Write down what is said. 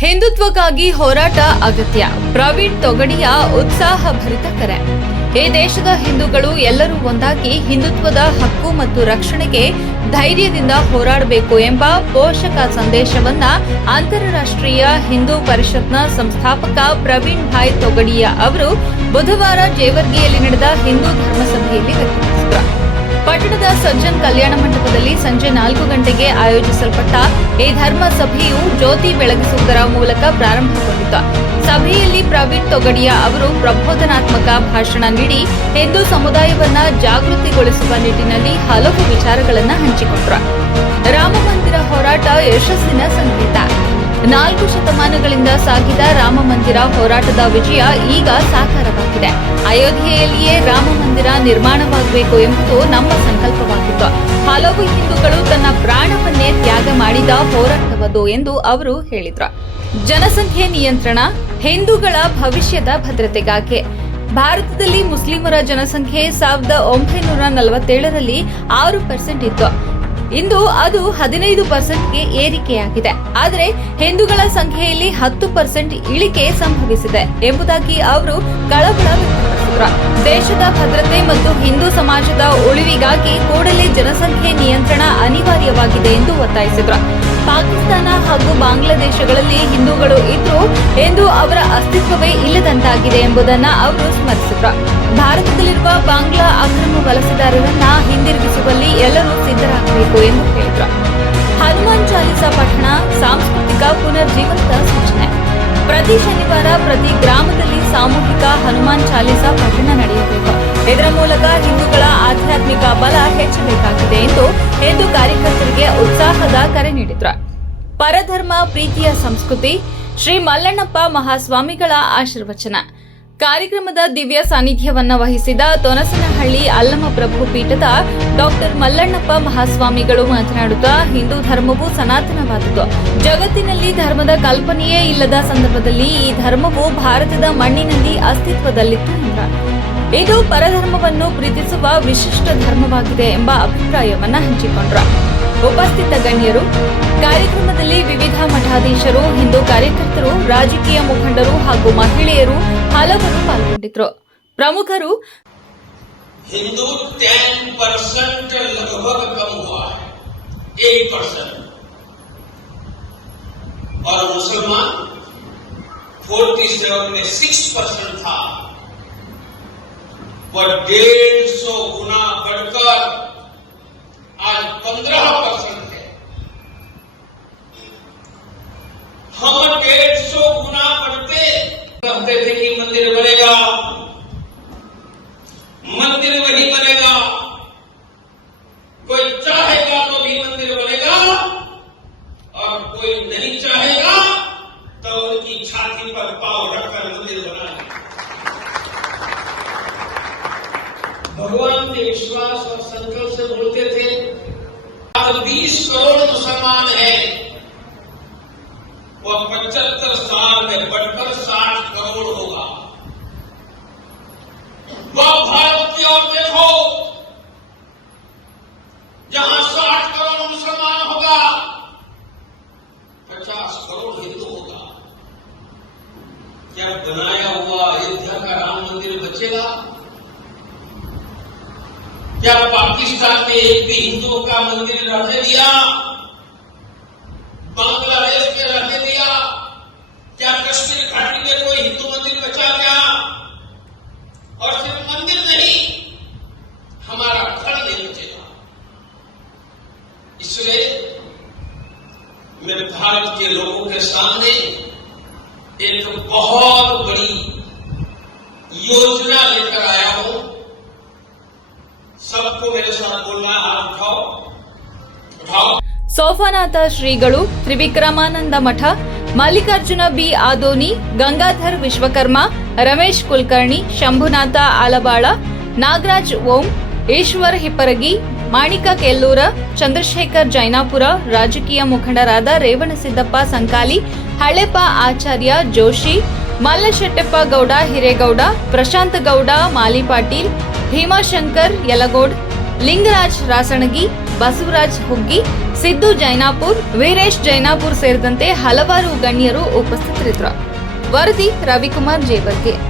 ಹಿಂದುತ್ವಕ್ಕಾಗಿ ಹೋರಾಟ ಅಗತ್ಯ. ಪ್ರವೀಣ್ ತೊಗಡಿಯ ಉತ್ಸಾಹ ಭರಿತ ಕರೆ. ಈ ದೇಶದ ಹಿಂದೂಗಳು ಎಲ್ಲರೂ ಒಂದಾಗಿ ಹಿಂದುತ್ವದ ಹಕ್ಕು ಮತ್ತು ರಕ್ಷಣೆಗೆ ಧೈರ್ಯದಿಂದ ಹೋರಾಡಬೇಕು ಎಂಬ ಪೋಷಕ ಸಂದೇಶವನ್ನ ಅಂತಾರಾಷ್ಟ್ರೀಯ ಹಿಂದೂ ಪರಿಷತ್ನ ಸಂಸ್ಥಾಪಕ ಪ್ರವೀಣ್ ಭಾಯ್ ತೊಗಡಿಯ ಅವರು ಬುಧವಾರ ಜೇವರ್ಗಿಯಲ್ಲಿ ನಡೆದ ಹಿಂದೂ ಧರ್ಮಸಭೆಯಲ್ಲಿ ವ್ಯಕ್ತಪಡಿಸಿದರು. ಪಟ್ಟಣದ ಸಜ್ಜನ್ ಕಲ್ಯಾಣ ಮಂಟಪದಲ್ಲಿ ಸಂಜೆ ನಾಲ್ಕು ಗಂಟೆಗೆ ಆಯೋಜಿಸಲ್ಪಟ್ಟ ಈ ಧರ್ಮ ಸಭೆಯು ಜ್ಯೋತಿ ಬೆಳಗಿಸುವುದರ ಮೂಲಕ ಪ್ರಾರಂಭಗೊಂಡಿತು. ಸಭೆಯಲ್ಲಿ ಪ್ರವೀಣ್ ತೊಗಡಿಯಾ ಅವರು ಪ್ರಬೋಧನಾತ್ಮಕ ಭಾಷಣ ನೀಡಿ ಹಿಂದೂ ಸಮುದಾಯವನ್ನ ಜಾಗೃತಿಗೊಳಿಸುವ ನಿಟ್ಟಿನಲ್ಲಿ ಹಲವು ವಿಚಾರಗಳನ್ನು ಹಂಚಿಕೊಂಡರು. ರಾಮ ಮಂದಿರ ಹೋರಾಟ ಯಶಸ್ಸಿನ ಸಂಕೇತ. ನಾಲ್ಕು ಶತಮಾನಗಳಿಂದ ಸಾಗಿದ ರಾಮ ಮಂದಿರ ಹೋರಾಟದ ವಿಜಯ ಈಗ ಸಾಕಾರವಾಗಿದೆ. ಅಯೋಧ್ಯೆಯಲ್ಲಿಯೇ ರಾಮ ಮಂದಿರ ನಿರ್ಮಾಣವಾಗಬೇಕು ಎಂಬುದು ನಮ್ಮ ಸಂಕಲ್ಪವಾಗಿತ್ತು. ಹಲವು ಹಿಂದೂಗಳು ತನ್ನ ಪ್ರಾಣವನ್ನೇ ತ್ಯಾಗ ಮಾಡಿದ ಹೋರಾಟವದು ಎಂದು ಅವರು ಹೇಳಿದ್ರು. ಜನಸಂಖ್ಯೆ ನಿಯಂತ್ರಣ, ಹಿಂದೂಗಳ ಭವಿಷ್ಯದ ಭದ್ರತೆಗಾಗಿ. ಭಾರತದಲ್ಲಿ ಮುಸ್ಲಿಮರ ಜನಸಂಖ್ಯೆ ಸಾವಿರದ ಒಂಬೈನೂರ ನಲವತ್ತೇಳರಲ್ಲಿ ಆರು ಪರ್ಸೆಂಟ್ ಇತ್ತು. ಇಂದು ಅದು ಹದಿನೈದು ಪರ್ಸೆಂಟ್ಗೆ ಏರಿಕೆಯಾಗಿದೆ. ಆದರೆ ಹಿಂದೂಗಳ ಸಂಖ್ಯೆಯಲ್ಲಿ ಹತ್ತು ಪರ್ಸೆಂಟ್ ಇಳಿಕೆ ಸಂಭವಿಸಿದೆ ಎಂಬುದಾಗಿ ಅವರು ಕಳವಳ ವ್ಯಕ್ತಪಡಿಸಿದರು. ದೇಶದ ಭದ್ರತೆ ಮತ್ತು ಹಿಂದೂ ಸಮಾಜದ ಉಳಿವಿಗಾಗಿ ಕೂಡಲೇ ಜನಸಂಖ್ಯೆ ನಿಯಂತ್ರಣ ಅನಿವಾರ್ಯವಾಗಿದೆ ಎಂದು ಒತ್ತಾಯಿಸಿದರು. ಪಾಕಿಸ್ತಾನ ಹಾಗೂ ಬಾಂಗ್ಲಾದೇಶಗಳಲ್ಲಿ ಹಿಂದೂಗಳು ಇದ್ದು ಎಂದು ಅವರ ಅಸ್ತಿತ್ವವೇ ಇಲ್ಲದಂತಾಗಿದೆ ಎಂಬುದನ್ನು ಅವರು ಸ್ಮರಿಸಿದ್ರು. ಬಾಂಗ್ಲಾ ಅಕ್ರಮ ವಲಸೆದಾರರನ್ನ ಹಿಂದಿರುಗಿಸುವಲ್ಲಿ ಎಲ್ಲರೂ ಸಿದ್ಧರಾಗಬೇಕು ಎಂದು ಹೇಳಿದ್ರು. ಹನುಮಾನ್ ಚಾಲಿಸಾ ಪಠಣ, ಸಾಂಸ್ಕೃತಿಕ ಪುನರ್ಜೀವಂತ ಸೂಚನೆ. ಪ್ರತಿ ಶನಿವಾರ ಪ್ರತಿ ಗ್ರಾಮದಲ್ಲಿ ಸಾಮೂಹಿಕ ಹನುಮಾನ್ ಚಾಲಿಸಾ ಪಠಣ ನಡೆಯಬೇಕು. ಇದರ ಮೂಲಕ ಹಿಂದೂಗಳ ಆಧ್ಯಾತ್ಮಿಕ ಬಲ ಹೆಚ್ಚಬೇಕಾಗಿದೆ ಎಂದು ಹಿಂದೂ ಕಾರ್ಯಕರ್ತರಿಗೆ ಉತ್ಸಾಹದ ಕರೆ ನೀಡಿದ್ರು. ಪರಧರ್ಮ, ಪ್ರೀತಿಯ ಸಂಸ್ಕೃತಿ, ಶ್ರೀ ಮಲ್ಲಣ್ಣಪ್ಪ ಮಹಾಸ್ವಾಮಿಗಳ ಆಶೀರ್ವಚನ. ಕಾರ್ಯಕ್ರಮದ ದಿವ್ಯ ಸಾನ್ನಿಧ್ಯವನ್ನ ವಹಿಸಿದ ತೊನಸನಹಳ್ಳಿ ಅಲ್ಲಮಪ್ರಭು ಪೀಠದ ಡಾಕ್ಟರ್ ಮಲ್ಲಣ್ಣಪ್ಪ ಮಹಾಸ್ವಾಮಿಗಳು ಮಾತನಾಡುತ್ತಾ, ಹಿಂದೂ ಧರ್ಮವು ಸನಾತನವಾದುದು. ಜಗತ್ತಿನಲ್ಲಿ ಧರ್ಮದ ಕಲ್ಪನೆಯೇ ಇಲ್ಲದ ಸಂದರ್ಭದಲ್ಲಿ ಈ ಧರ್ಮವು ಭಾರತದ ಮಣ್ಣಿನಲ್ಲಿ ಅಸ್ತಿತ್ವದಲ್ಲಿತ್ತು ಇದು ಪರಧರ್ಮವನ್ನು ಪ್ರೀತಿಸುವ ವಿಶಿಷ್ಟ ಧರ್ಮವಾಗಿದೆ ಎಂಬ ಅಭಿಪ್ರಾಯವನ್ನ ಹಂಚಿಕೊಂಡ್ರು. ಉಪಸ್ಥಿತ ಗಣ್ಯರು ಕಾರ್ಯಕ್ರಮದಲ್ಲಿ ವಿವಿಧ ಮಠಾಧೀಶರು ಹಿಂದೂ ಕಾರ್ಯಕರ್ತರು ರಾಜಕೀಯ ಮುಖಂಡರು ಹಾಗೂ ಮಹಿಳೆಯರು ಹಲವರು ಪಾಲ್ಗೊಂಡಿದ್ರು ಪ್ರಮುಖರು हिंदू टेन परसेंट लगभग कम हुआ है एक परसेंट और मुसलमान फोर्टी सेवन में सिक्स परसेंट था वह डेढ़ सौ गुना बढ़कर आज पंद्रह कहते थे कि मंदिर बनेगा। मंदिर वही बनेगा। कोई चाहेगा तो भी मंदिर बनेगा। और कोई नहीं चाहेगा तो उनकी छाती पर पाव रखकर मंदिर बनाएगा। भगवान के विश्वास और संकल्प से बोलते थे, आज बीस करोड़ मुसलमान हैं। वह पचहत्तर साल में बढ़कर साठ करोड़ होगा वह भारत की ओर देखो, जहाँ साठ करोड़ मुसलमान होगा, पचास करोड़ हिंदू होगा। क्या बनाया हुआ अयोध्या का राम मंदिर बचेगा? क्या पाकिस्तान में एक भी हिंदुओं का मंदिर रहने दिया? सामने एक बहुत बड़ी योजना लेकर आया हूं सबको मेरे साथ बोलना है हाथ उठाओ उठाओ ಸೋಫಾನಾಥ ಶ್ರೀಗಳು ತ್ರಿವಿಕ್ರಮಾನಂದ ಮಠ ಮಲ್ಲಿಕಾರ್ಜುನ ಬಿ ಆದೋನಿ ಗಂಗಾಧರ್ ವಿಶ್ವಕರ್ಮ ರಮೇಶ್ ಕುಲಕರ್ಣಿ ಶಂಭುನಾಥ ಆಲಬಾಳ ನಾಗರಾಜ್ ಓಂ ಈಶ್ವರ್ ಹಿಪ್ಪರಗಿ ಮಾಣಿಕ ಕೆಲ್ಲೂರ, ಚಂದ್ರಶೇಖರ್ ಜೈನಾಪುರ, ರಾಜಕೀಯ ಮುಖಂಡರಾದ ರೇವಣಸಿದ್ದಪ್ಪ ಸಂಕಾಲಿ ಹಳೆಪ ಆಚಾರ್ಯ ಜೋಶಿ, ಮಲ್ಲಶೆಟ್ಟಪ್ಪ ಗೌಡ, ಹಿರೇಗೌಡ, ಪ್ರಶಾಂತ್ ಗೌಡ, ಮಾಲಿ ಪಾಟೀಲ್ ಭೀಮಾಶಂಕರ್ ಯಲಗೋಡ್, ಲಿಂಗರಾಜ್ ರಾಸಣಗಿ, ಬಸವರಾಜ್ ಹುಗ್ಗಿ, ಸಿದ್ದು ಜೈನಾಪುರ್, ವೀರೇಶ್ ಜೈನಾಪುರ್ ಸೇರಿದಂತೆ ಹಲವಾರು ಗಣ್ಯರು ಉಪಸ್ಥಿತರಿದ್ದರು. ವರದಿ ರವಿಕುಮಾರ್ ಜೇವರ್ಗೆ.